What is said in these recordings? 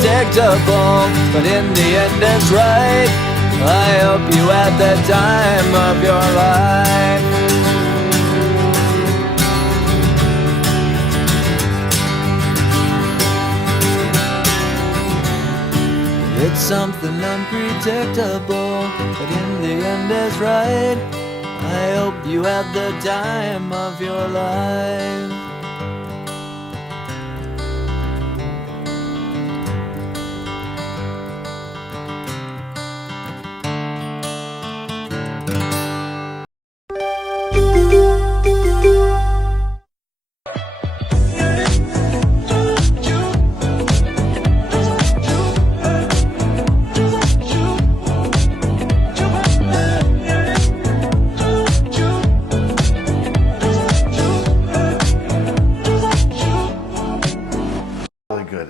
unpredictable, but in the end it's right. I hope you had the time of your life. It's something unpredictable, but in the end it's right. I hope you had the time of your life.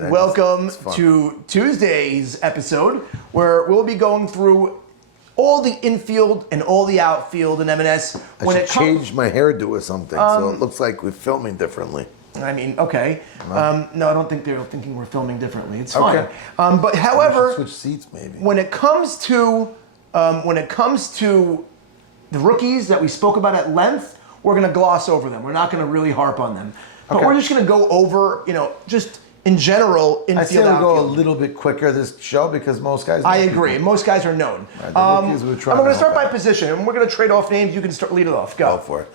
Welcome to Tuesday's episode, where we'll be going through all the infield and all the outfield in M&S. I should change my hairdo or something, so it looks like we're filming differently. I mean, okay. No, I don't think they're thinking we're filming differently. It's fine. But however, switch seats maybe. When it comes to the rookies that we spoke about at length, we're going to gloss over them. We're not going to really harp on them. But we're just going to go over, just in general, infield, I say we'll outfield. go a little bit quicker this show because most guys. I agree. Most guys are known. Right, I'm going to start by position, and we're going to trade off names. You can lead it off. Go for it.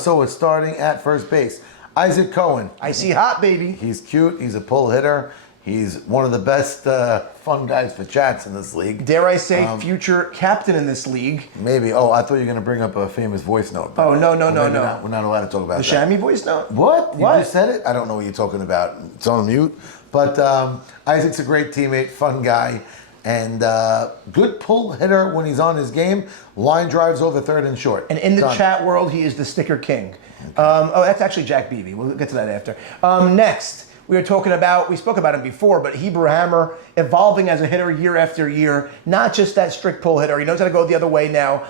So we're starting at first base. Isaac Cohen. I see hot, baby. He's cute. He's a pull hitter. He's one of the best fun guys for chats in this league. Dare I say, future captain in this league? Maybe. Oh, I thought you were going to bring up a famous voice note. Oh, no. We're not allowed to talk about the that. Chamois voice note? What? You just said it? I don't know what you're talking about. It's on mute. But Isaac's a great teammate, fun guy, and good pull hitter when he's on his game. Line drives over third and short. And in the chat world, he is the sticker king. Okay. That's actually Jack Beebe. We'll get to that after. Next, we spoke about him before, but Hebrew Hammer, evolving as a hitter year after year, not just that strict pull hitter. He knows how to go the other way now.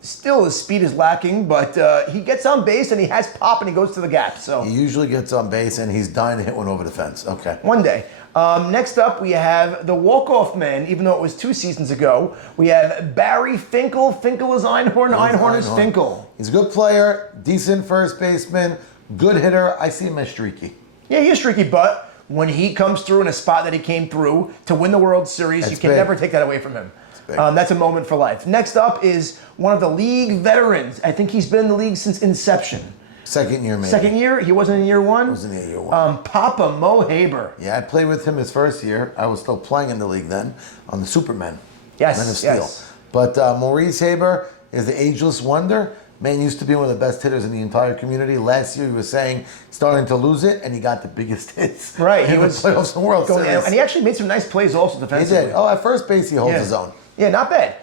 Still, his speed is lacking, but he gets on base and he has pop and he goes to the gap. So he usually gets on base and he's dying to hit one over the fence. Okay. One day. Next up, we have the walk-off man, even though it was 2 seasons ago. We have Barry Finkel. Finkel is Einhorn. Einhorn is Finkel. He's a good player, decent first baseman, good hitter. I see him as streaky. Yeah, he is streaky, but when he comes through in a spot that he came through to win the World Series, you can never take that away from him. That's a moment for life. Next up is one of the league veterans. I think he's been in the league since inception. Second year, maybe. Second year? He wasn't in year one? He wasn't in year one. Papa Mo Haber. Yeah, I played with him his first year. I was still playing in the league then on the Supermen. Yes, Men of Steel. yes. But Maurice Haber is the ageless wonder. Man used to be one of the best hitters in the entire community. Last year, he was saying, starting to lose it, and he got the biggest hits. Right. He was playoffs and World Series. And he actually made some nice plays also defensively. He did. Oh, at first base, he holds his own. Yeah, not bad.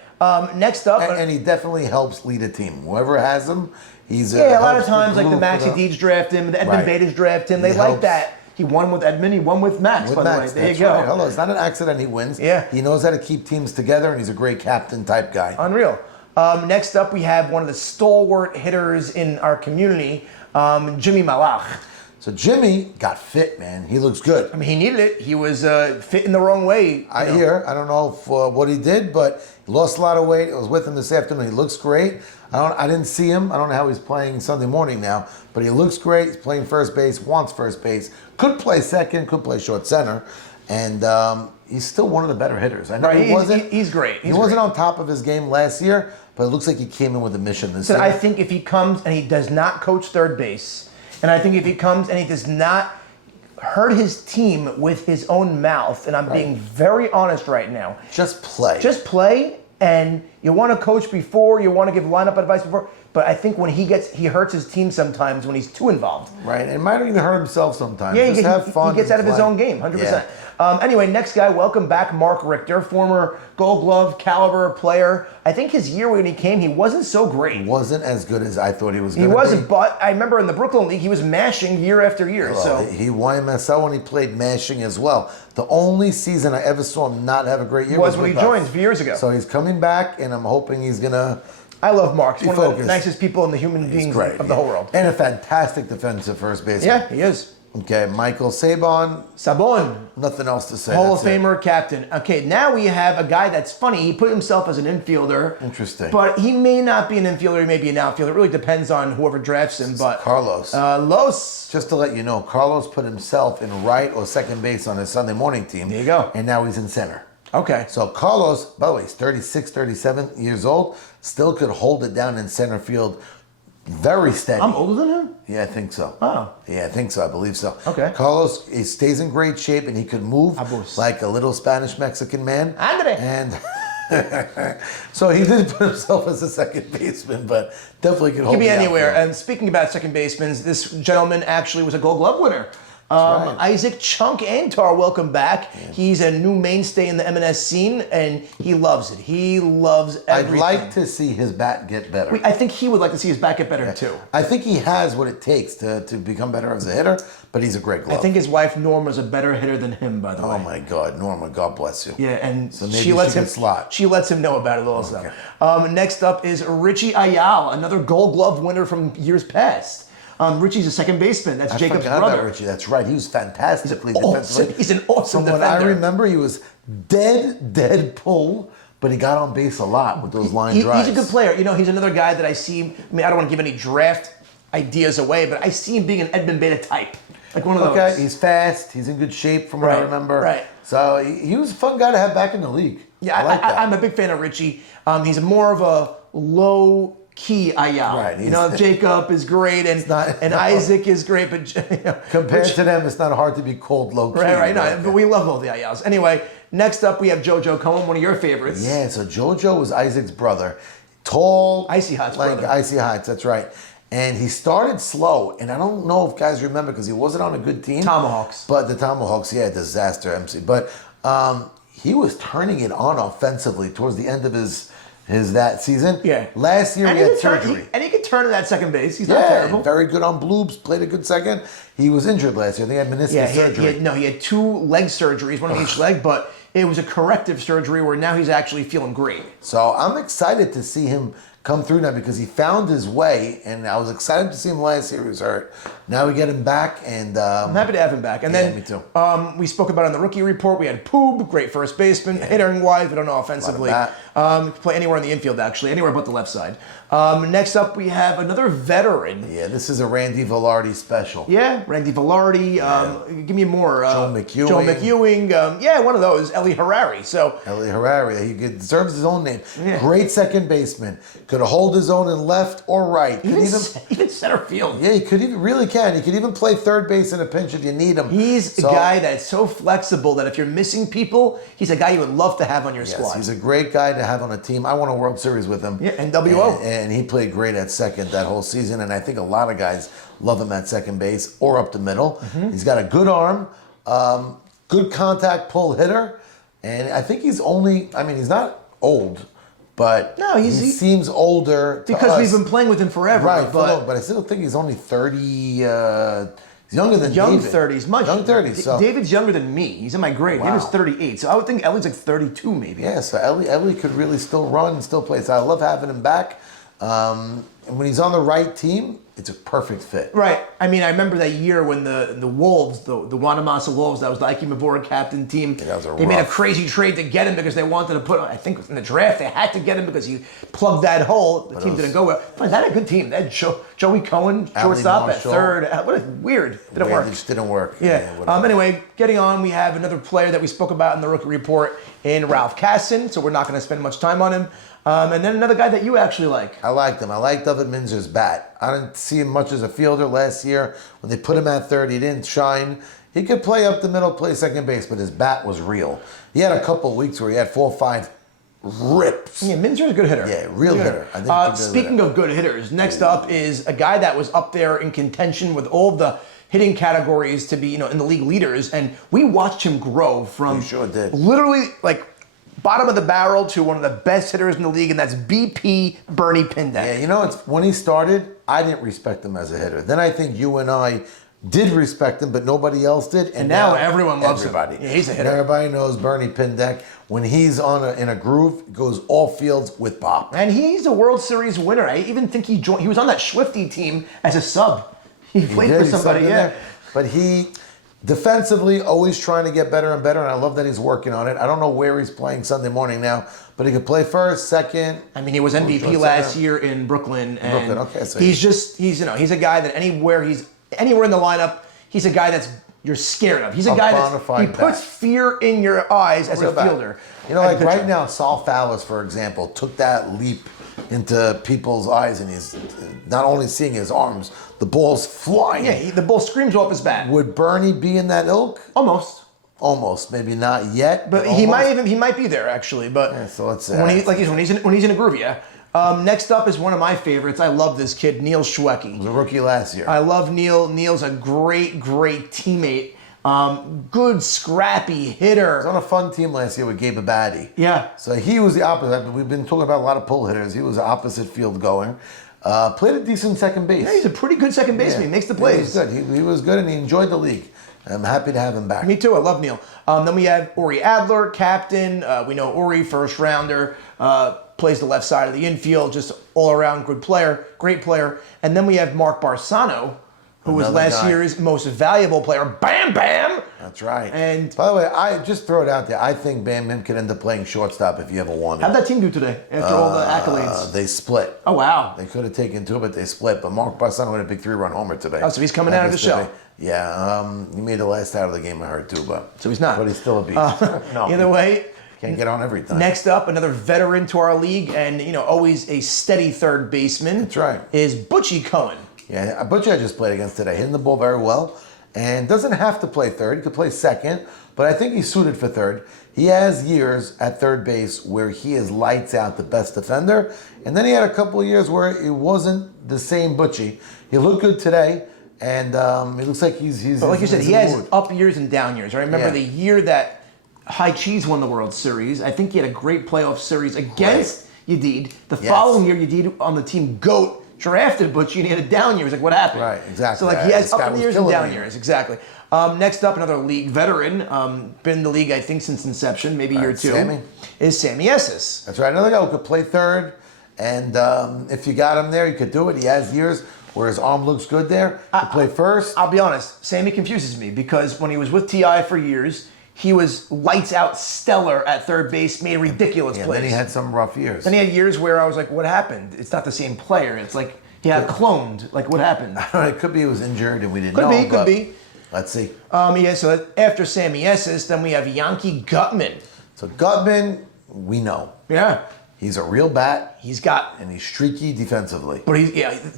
Next up. And he definitely helps lead a team. Whoever has him, he's a lot of times, like the Maxi Deeds draft him, the Edmund Betas draft him. They like that. He won with Edmund, he won with Max, by the way. There you go. Right. Hello, it's not an accident he wins. Yeah. He knows how to keep teams together, and he's a great captain type guy. Unreal. Next up, we have one of the stalwart hitters in our community, Jimmy Malach. So Jimmy got fit, man. He looks good. I mean, he needed it. He was fit in the wrong way. I don't know what he did, but he lost a lot of weight. I was with him this afternoon. He looks great. I didn't see him. I don't know how he's playing Sunday morning now, but he looks great. He's playing first base, wants first base, could play second, could play short center, and he's still one of the better hitters. I know he's great. He wasn't on top of his game last year, but it looks like he came in with a mission this year. I think if he comes and he does not coach third base, and I think if he comes and he does not hurt his team with his own mouth, and I'm being very honest right now. Just play. Just play, and you want to coach before, you want to give lineup advice before, but I think when he hurts his team sometimes when he's too involved. Right, and might even hurt himself sometimes. Yeah, just have fun. He gets out of his own game, 100%. Yeah. Anyway, next guy, welcome back, Mark Richter, former Gold Glove caliber player. I think his year when he came, he wasn't so great. He wasn't as good as I thought he was going to be. He wasn't, but I remember in the Brooklyn League, he was mashing year after year. Well, he YMSL when he played mashing as well. The only season I ever saw him not have a great year was when he joined a few years ago. So he's coming back, and I'm hoping he's going to... I love Mark. He's one of the nicest people in the human beings of the whole world. And a fantastic defensive first baseman. Yeah, he is. Okay, Michael Sabon. nothing else to say. Hall of That's it. Famer, captain. Okay, now we have a guy that's funny. He put himself as an infielder. Interesting. But he may not be an infielder. He may be an outfielder. It really depends on whoever drafts him. But Carlos. Los. Just to let you know, Carlos put himself in right or second base on his Sunday morning team. There you go. And now he's in center. Okay. So Carlos, by the way, he's 36, 37 years old, still could hold it down in center field very steady. I'm older than him? Yeah, I think so. Oh. Yeah, I think so. I believe so. Okay. Carlos, he stays in great shape and he could move Abus. like a little Spanish-Mexican man. Andre. And so he did put himself as a second baseman, but definitely could hold Could be the anywhere. outfield. And speaking about second basemen, this gentleman actually was a Gold Glove winner. right. Isaac Chunk Antar, welcome back. Yeah. He's a new mainstay in the M&S scene, and he loves it. He loves everything. I'd like to see his bat get better. I think he would like to see his bat get better, too. I think he has what it takes to become better as a hitter, but he's a great glove. I think his wife, Norma's a better hitter than him, by the way. Oh, my God. Norma, God bless you. Yeah, and so maybe she lets him slot. She lets him know about it also. Okay. Next up is Richie Ayala, another Gold Glove winner from years past. Richie's a second baseman. That's Jacob's brother. About Richie. That's right. He was fantastically defensively. He's an awesome From defender. what I remember, he was dead pull, but he got on base a lot with those line drives. He's a good player. You know, he's another guy that I see. I mean, I don't want to give any draft ideas away, but I see him being an Edmund Beta type, like one of those. Okay, he's fast. He's in good shape, from what I remember. Right. So he was a fun guy to have back in the league. Yeah, I like that. I'm a big fan of Richie. He's more of a low key Ayala. Right. You know, Jacob is great, and Isaac is great, but compared to them, it's not hard to be cold low key. Right. No, but we love all the Ayalas. Anyway, next up we have JoJo Cohen, one of your favorites. Yeah. So JoJo was Isaac's brother, tall, Icy Hot's like brother. Icy Hots. That's right. And he started slow, and I don't know if guys remember because he wasn't on a good team. Tomahawks. But the Tomahawks, yeah, disaster MC. But he was turning it on offensively towards the end of his that season. Yeah. Last year he had surgery. And he could turn to that second base. He's not terrible. Very good on bloobs, played a good second. He was injured last year. I think he had meniscus surgery. He had 2 leg surgeries, one on each leg, but it was a corrective surgery where now he's actually feeling great. So I'm excited to see him come through now because he found his way, and I was excited to see him last year. He was hurt. Now we get him back, and I'm happy to have him back. And then me too. We spoke about it on the rookie report. We had Poob, great first baseman, hittering wise, we don't know offensively. Can play anywhere on the infield, actually, anywhere but the left side. Next up, we have another veteran. Yeah, this is a Randy Velarde special. Yeah, Randy Velarde. Give me more. Joe McEwing. Joe McEwing. Yeah, one of those. Eli Harari. So Eli Harari. He deserves his own name. Yeah. Great second baseman. Could hold his own in left or right. Even center field. Yeah, he could even really can. He could even play third base in a pinch if you need him. He's a guy that's so flexible that if you're missing people, he's a guy you would love to have on your squad. He's a great guy to have on a team. I won a World Series with him. Yeah, NWO. And he played great at second that whole season. And I think a lot of guys love him at second base or up the middle. Mm-hmm. He's got a good arm, good contact pull hitter. And I think he's he's not old. But he seems older because we've been playing with him forever. Right, but I still think he's only 30. He's younger than young David. 30s, much. Young 30s. So. David's younger than me. He's in my grade. Wow. David's 38, so I would think Ellie's like 32 maybe. Yeah, so Ellie could really still run and still play. So I love having him back. And when he's on the right team, it's a perfect fit. Right. I mean, I remember that year when the Wolves, the Wanamasa Wolves, that was the Ike Mavora captain team. Yeah, they made a crazy trade to get him because they wanted to put, I think in the draft, they had to get him because he plugged that hole. The team didn't go well. But that had a good team. They had Joey Cohen, shortstop at third. What a weird. Didn't work. It just didn't work. Yeah. Anyway, getting on, we have another player that we spoke about in the rookie report in Ralph Casson, so we're not going to spend much time on him. And then another guy that you actually like. I liked him. I liked David Minzer's bat. I didn't see him much as a fielder last year. When they put him at third, he didn't shine. He could play up the middle, play second base, but his bat was real. He had a couple of weeks where he had 4 or 5 rips. Yeah, Minzer's a good hitter. Yeah, real hitter. I think speaking of good hitters, next up is a guy that was up there in contention with all the hitting categories to be, in the league leaders, and we watched him grow from literally like bottom of the barrel to one of the best hitters in the league, and that's BP Bernie Pindak. Yeah, when he started, I didn't respect him as a hitter. Then I think you and I did respect him, but nobody else did. And now everyone loves him. Yeah, he's a hitter. And everybody knows Bernie Pindak. When he's in a groove, goes all fields with pop. And he's a World Series winner. I even think he was on that Swifty team as a sub. He played for somebody, but he defensively always trying to get better and better, and I love that he's working on it. I don't know where he's playing Sunday morning now, but he could play first, second. I mean, he was MVP last year in Brooklyn, and Okay, so he's a guy that anywhere in the lineup, he's a guy that's you're scared of. He's a guy that puts fear in your eyes as a fielder. You know, like right now, Saul Fowles, for example, took that leap into people's eyes, and he's not only seeing his arms, the ball's flying. Yeah, the ball screams off his bat. Would Bernie be in that ilk? Almost, maybe not yet, but he might be there actually. But yeah, so let's when he's in a groove, yeah. Next up is one of my favorites. I love this kid, Neil Schwecke. He was a rookie last year. I love Neil. Neil's a great teammate. Good, scrappy hitter. He was on a fun team last year with Gabe Abadi. Yeah. So he was the opposite. We've been talking about a lot of pull hitters. He was the opposite field going. Played a decent second base. Yeah, he's a pretty good second baseman. He makes the plays. He was good. He was good, and he enjoyed the league. I'm happy to have him back. Me too. I love Neil. Then we have Uri Adler, captain. We know Uri, first rounder, plays the left side of the infield, just all around good player, great player. And then we have Mark Barsano, who was last year's most valuable player. Bam Bam. That's right. And by the way, I just throw it out there. I think Bam Bam could end up playing shortstop if you ever wanted. How'd that team do today after all the accolades? They split. Oh wow. They could have taken two, but they split. But Mark Barsano had a big 3-run homer today. Oh, so he's coming out of the shell. Yeah, he made the last out of the game, I heard too, but so he's not. But he's still a beast. No, either way, can't get on every time. Next up, another veteran to our league, and always a steady third baseman. That's right. Is Butchie Cohen. Yeah, Butchie I just played against today, hitting the ball very well, and doesn't have to play third. He could play second, but I think he's suited for third. He has years at third base where he is lights out the best defender, and then he had a couple of years where it wasn't the same Butchie. He looked good today. And it looks like he's. But like you said, he has up years and down years. I remember the year that High Cheese won the World Series. I think he had a great playoff series against Yedid. The following year, Yedid on the team GOAT drafted Butchie, and he had a down year. He's like, what happened? Right, exactly. So like he has up years and down years. Exactly. Next up, another league veteran, been in the league I think since inception, maybe year two. Is Sammy Esses. That's right. Another guy who could play third, and if you got him there, you could do it. He has years where his arm looks good there. To play first. I'll be honest, Sammy confuses me because when he was with T.I. for years, he was lights out stellar at third base, made ridiculous plays. Then he had some rough years. Then he had years where I was like, what happened? It's not the same player. It's like he had cloned. Like, what happened? It could be he was injured and we didn't know. Could be. Let's see. So after Sammy Esses, then we have Yankee Gutman. So Gutman, we know. Yeah. He's a real bat. And he's streaky defensively. But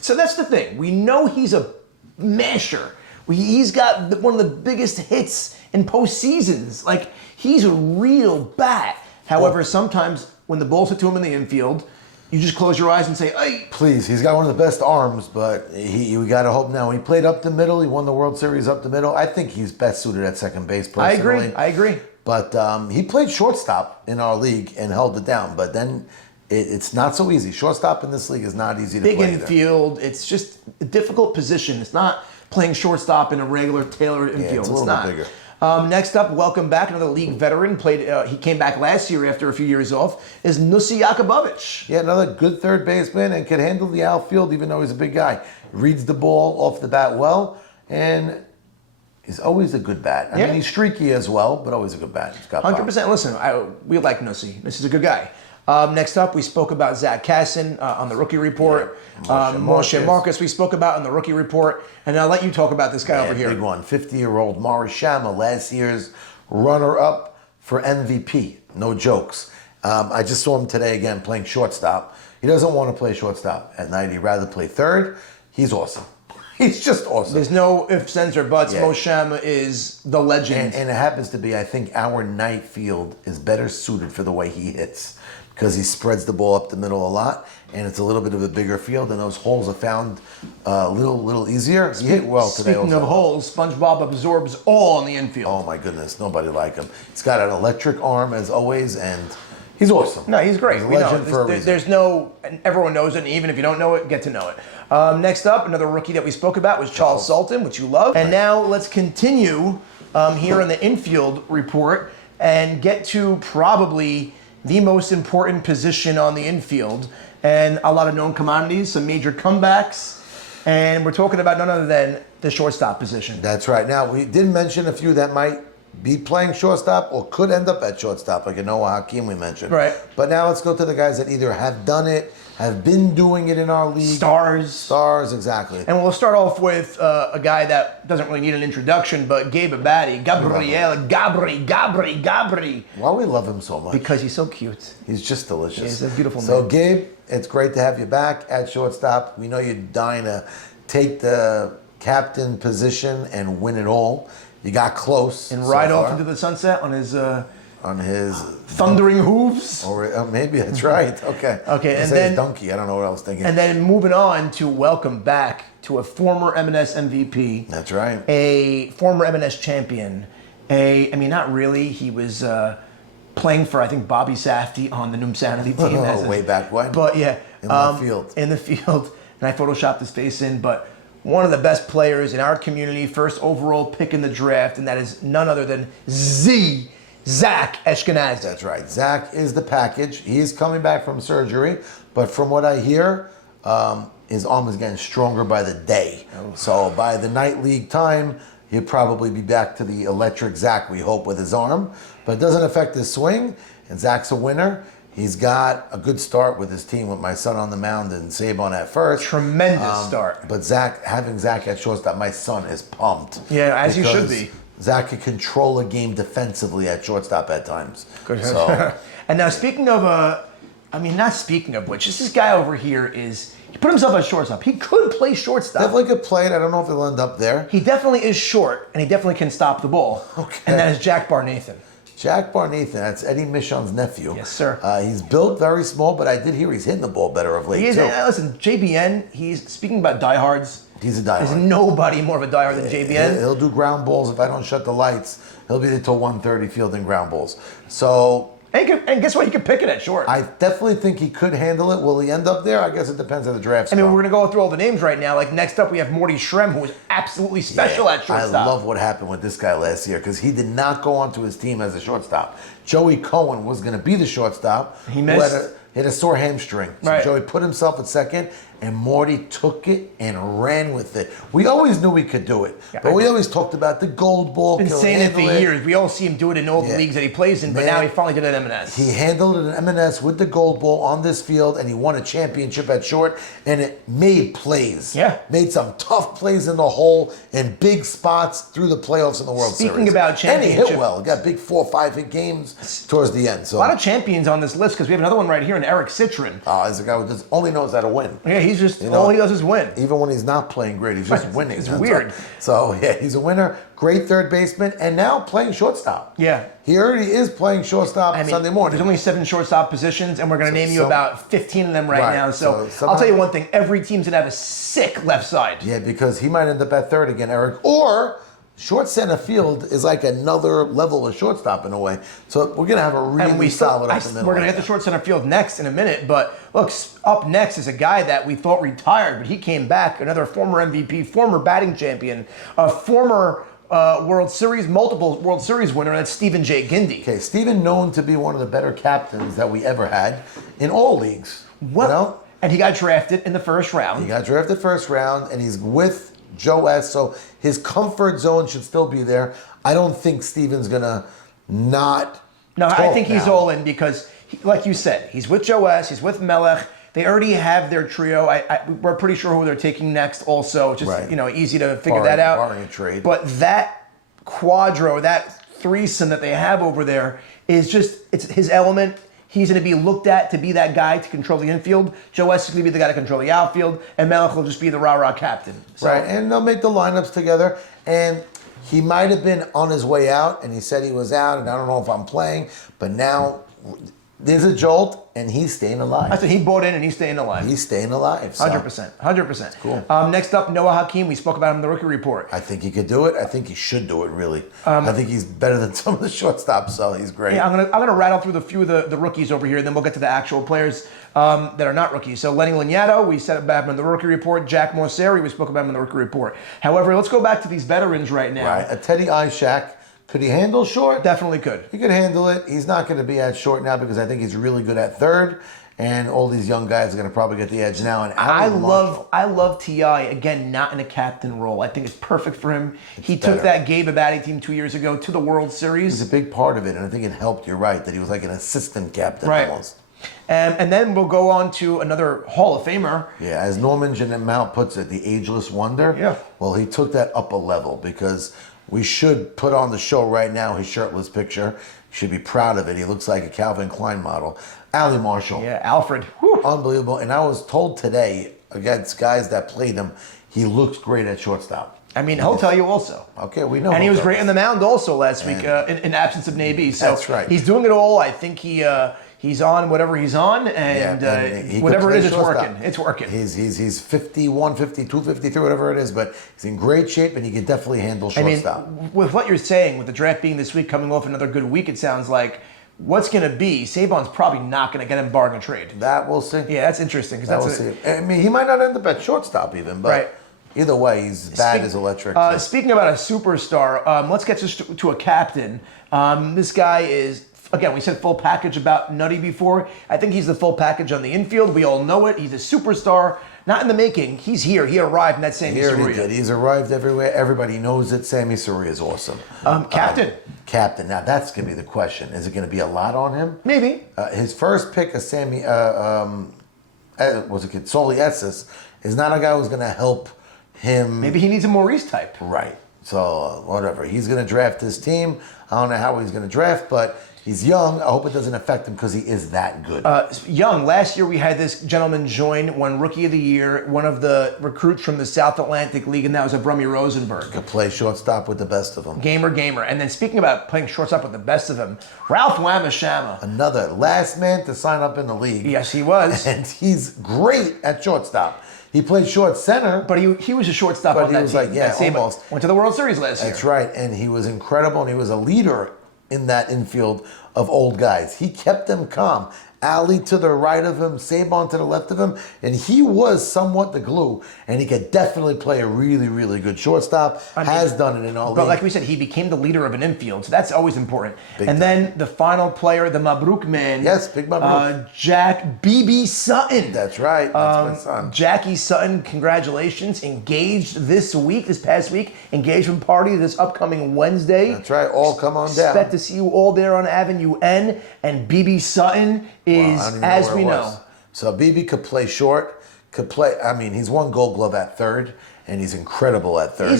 so that's the thing. We know he's a masher. He's got one of the biggest hits in postseasons. Like, he's a real bat. However, sometimes when the ball's hit to him in the infield, you just close your eyes and say, hey. Please, he's got one of the best arms, but we got to hope now. He played up the middle. He won the World Series up the middle. I think he's best suited at second base personally. I agree. But he played shortstop in our league and held it down. But then it's not so easy. Shortstop in this league is not easy to play. Big infield. It's just a difficult position. It's not playing shortstop in a regular tailored infield. It's a little bit bigger. Next up, welcome back, another league veteran. He came back last year after a few years off, is Nussi Jakubowicz. Yeah, another good third baseman and can handle the outfield even though he's a big guy. Reads the ball off the bat well, and he's always a good bat. I mean, he's streaky as well, but always a good bat. He's got 100%. Listen, we like Nussi. Nussi's a good guy. Next up, we spoke about Zach Kassin on the rookie report. Moshe Marcus we spoke about on the rookie report. And I'll let you talk about this guy over here. Big one. 50-year-old Morris Shama, last year's runner-up for MVP. No jokes. I just saw him today again playing shortstop. He doesn't want to play shortstop at night. He'd rather play third. He's awesome. He's just awesome. There's no ifs, ands, or buts. Mo Shama is the legend. And it happens to be, I think, our night field is better suited for the way he hits because he spreads the ball up the middle a lot, and it's a little bit of a bigger field, and those holes are found a little easier. He hit well today. Speaking of holes, SpongeBob absorbs all in the infield. Oh, my goodness. Nobody like him. He's got an electric arm, as always, and he's awesome. No, he's great. He's a legend for a reason. There's no, everyone knows it, and even if you don't know it, get to know it. Next up, another rookie that we spoke about was Charles Sultan, which you love. And now let's continue here on the infield report and get to probably the most important position on the infield. And a lot of known commodities, some major comebacks, And we're talking about none other than the shortstop position. That's right. Now, we did mention a few that might be playing shortstop or could end up at shortstop, like Noah Hakeem we mentioned. Right. But now let's go to the guys that either have done it, have been doing it in our league. Stars, exactly. And we'll start off with a guy that doesn't really need an introduction, but Gabe Abadi, Gabri. Why we love him so much? Because he's so cute. He's just delicious. He's a beautiful man. So, Gabe, it's great to have you back at shortstop. We know you're dying to take the captain position and win it all. You got close. And ride off into the sunset on his thundering hooves. Or maybe that's right. Okay. Okay, and then donkey. I don't know what I was thinking. And then moving on to welcome back to a former M&S MVP. That's right. A former M&S champion. Not really. He was playing for, I think, Bobby Safdie on the Noom Sanity team. Way back when. But yeah. In the field. In the field. And I photoshopped his face in, but one of the best players in our community, first overall pick in the draft, and that is none other than Zach Ashkenazi. That's right. Zach is the package. He's coming back from surgery, but from what I hear, his arm is getting stronger by the day. Oh. So by the night league time, he'll probably be back to the electric Zach, we hope, with his arm. But it doesn't affect his swing, and Zach's a winner. He's got a good start with his team with my son on the mound and Sabon at first. Tremendous start. But having Zach at shortstop, my son is pumped. Yeah, as he should be. Zach can control a game defensively at shortstop at times. Good. So, and now speaking of, not speaking of which, this guy over here he put himself at shortstop. He could play shortstop. Definitely could play it. I don't know if he'll end up there. He definitely is short, and he definitely can stop the ball. Okay. And that is Jack Barnathan. Jack Barnathan, that's Eddie Michon's nephew. Yes, sir. He's built very small, but I did hear he's hitting the ball better of late, too. Listen, JBN, he's speaking about diehards. He's a diehard. There's nobody more of a diehard than JBN. He'll do ground balls. If I don't shut the lights, he'll be there till 1:30 fielding ground balls. So... And guess what? He could pick it at short. I definitely think he could handle it. Will he end up there? I guess it depends on the draft. We're going to go through all the names right now. Like, next up, we have Morty Shrem, who was absolutely special at shortstop. I love what happened with this guy last year because he did not go onto his team as a shortstop. Joey Cohen was going to be the shortstop. He missed. He had a sore hamstring. So right. Joey put himself at second, and Morty took it and ran with it. We always knew he could do it, but we always talked about the gold ball. Been saying it for years. We all see him do it in all the leagues that he plays in, but now he finally did it at M&S. He handled it at M&S with the gold ball on this field, and he won a championship at short, and it made plays. Yeah. Made some tough plays in the hole and big spots through the playoffs in the World Series. Speaking about championship. And he hit well. He got big 4 or 5 hit games towards the end. So a lot of champions on this list because we have another one right here in Eric Citron. He's a guy who just only knows how to win. Yeah, he's just, all he does is win. Even when he's not playing great, he's just winning. It's weird. So, yeah, he's a winner. Great third baseman, and now playing shortstop. Yeah. He already is playing shortstop Sunday morning. There's only 7 shortstop positions, and we're going to name you about 15 of them right now. So I'll tell you one thing. Every team's going to have a sick left side. Yeah, because he might end up at third again, Eric. Or short center field is like another level of shortstop in a way. So we're going to have a really solid up the middle. We're going to get the short center field next in a minute. But look, up next is a guy that we thought retired, but he came back. Another former MVP, former batting champion, a former multiple World Series winner. That's Stephen J. Gindy. Okay, Stephen known to be one of the better captains that we ever had in all leagues. Well, and he got drafted in the first round. He got drafted first round, and he's with Joe S., so his comfort zone should still be there. I don't think Steven's going to not I think he's all in because, like you said, he's with Joe S., he's with Melech. They already have their trio. We're pretty sure who they're taking next also. Just, easy to figure that out. Barring a trade. But that quadro, that threesome that they have over there is just, it's his element. He's going to be looked at to be that guy to control the infield. Joe S. is going to be the guy to control the outfield. And Melech will just be the rah-rah captain. So, right, and they'll make the lineups together. And he might have been on his way out, and he said he was out, and I don't know if I'm playing. But now there's a jolt, and he's staying alive. I said he bought in, and he's staying alive. He's staying alive. 100%. 100%. Cool. Next up, Noah Hakeem. We spoke about him in the rookie report. I think he could do it. I think he should do it, really. I think he's better than some of the shortstops, so he's great. Yeah, I'm gonna rattle through the few of the rookies over here, and then we'll get to the actual players that are not rookies. So Lenny Laniato, we said about him in the rookie report. Jack Mosseri, we spoke about him in the rookie report. However, let's go back to these veterans right now. Right. A Teddy Ishak. Could he handle short? Definitely could. He could handle it. He's not going to be at short now because I think he's really good at third. and all these young guys are going to probably get the edge now. And Allen Marshall. I love T.I. again, not in a captain role. I think it's perfect for him. He took that Gabe Abadi team 2 years ago to the World Series. He's a big part of it, and I think it helped. You're right that he was like an assistant captain almost. And then we'll go on to another Hall of Famer. Yeah, as Norman Mount puts it, the ageless wonder. Yeah. Well, he took that up a level because we should put on the show right now his shirtless picture. Should be proud of it. He looks like a Calvin Klein model. Allie Marshall. Yeah, Alfred. Whew. Unbelievable. And I was told today against guys that played him, he looks great at shortstop. I mean, he'll tell you also. Okay, we know. And he was great on the mound also last week in absence of Nabi. So that's right. He's doing it all. I think he's on whatever he's on, and whatever it is, it's working. It's working. He's 51, 52, 53, whatever it is, but he's in great shape, and he can definitely handle shortstop. I mean, with what you're saying, with the draft being this week, coming off another good week, it sounds like what's going to be, Saban's probably not going to get him bargain trade. That we'll see. Yeah, that's interesting. We'll see. I mean, he might not end up at shortstop even, but either way, his bat is electric. Speaking about a superstar, let's get to a captain. This guy is, again, we said full package about Nutty before. I think he's the full package on the infield. We all know it. He's a superstar. Not in the making. He's here. He arrived, and that's Sammy Soria. He did. He's arrived everywhere. Everybody knows it. Sammy Soria is awesome. Captain. Captain. Now, that's going to be the question. Is it going to be a lot on him? Maybe. His first pick of Sammy, Soli Esses, is not a guy who's going to help him. Maybe he needs a Maurice type. Right. So, whatever. He's going to draft his team. I don't know how he's going to draft, but he's young. I hope it doesn't affect him because he is that good. Young. Last year we had this gentleman join, won Rookie of the Year, one of the recruits from the South Atlantic League, and that was Abrami Rosenberg. Could play shortstop with the best of them. Gamer. And then speaking about playing shortstop with the best of them, Ralph Wamashama. Another last man to sign up in the league. Yes, he was. And he's great at shortstop. He played short center. But he was a shortstop on that team. Almost. Went to the World Series last year. That's right. And he was incredible, and he was a leader in that infield of old guys. He kept them calm. Ali to the right of him, Saban to the left of him, and he was somewhat the glue, and he could definitely play a really, really good shortstop. Has done it in all league. But like we said, he became the leader of an infield, so that's always important. Big and time. then the final player, the Mabruk man. Yes, big Mabruk. Jack B.B. Sutton. That's right. That's my son. Jackie Sutton, congratulations. Engaged this past week. Engagement party this upcoming Wednesday. That's right. All come on down. Expect to see you all there on Avenue N. And B.B. Sutton is, as we know. So BB could play short, he's won Gold Glove at third, and he's incredible at third.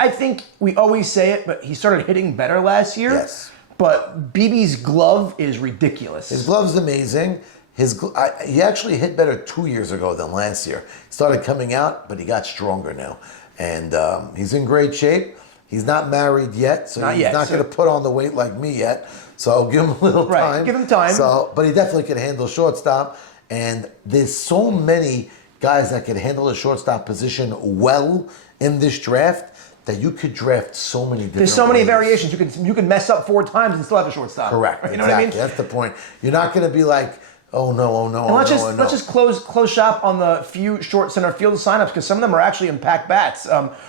I think we always say it, but he started hitting better last year. Yes. But BB's glove is ridiculous. His glove's amazing. He actually hit better 2 years ago than last year. He started coming out, but he got stronger now. And he's in great shape. He's not married yet, so he's not going to put on the weight like me yet. So give him a little time. Give him time. But he definitely can handle shortstop. And there's so many guys that can handle the shortstop position well in this draft that you could draft so many different There's so many ways. variations. You can mess up 4 times and still have a shortstop. Correct. You know what I mean? That's the point. You're not going to be like, oh no. And let's just close shop on the few short center field signups because some of them are actually impact bats.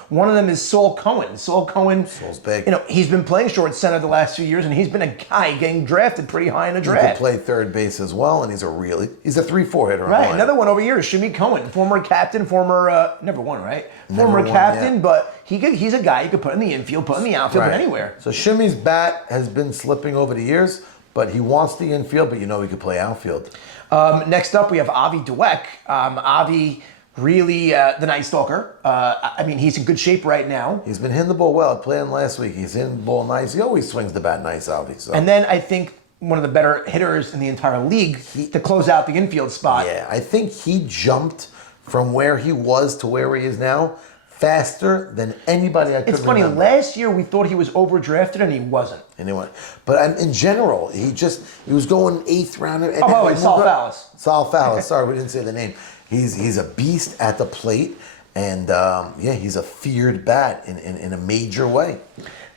One of them is Saul Cohen. Saul's big. He's been playing short center the last few years, and he's been a guy getting drafted pretty high in the He draft. can play third base as well, and he's a 3-4 hitter. Right. Another one over here is Shimmy Cohen, former captain, never won, right? Former captain, but he's a guy you could put in the infield, put in the outfield, but anywhere. So Shimmy's bat has been slipping over the years, but he wants the infield, but he could play outfield. Next up, we have Avi Dweck. Avi, really the Night Stalker. He's in good shape right now. He's been hitting the ball well. Playing last week, he's hitting the ball nice. He always swings the bat nice, Avi. So. And then I think one of the better hitters in the entire league to close out the infield spot. Yeah, I think he jumped from where he was to where he is now faster than anybody I could remember. It's funny, last year we thought he was overdrafted and he wasn't. Anyway, but in general, he was going 8th round. By the way, Saul Fallis. Saul Fallis, sorry, we didn't say the name. He's a beast at the plate, and he's a feared bat in a major way.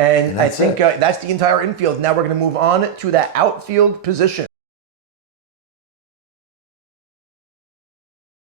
And I think that's the entire infield. Now we're going to move on to that outfield position.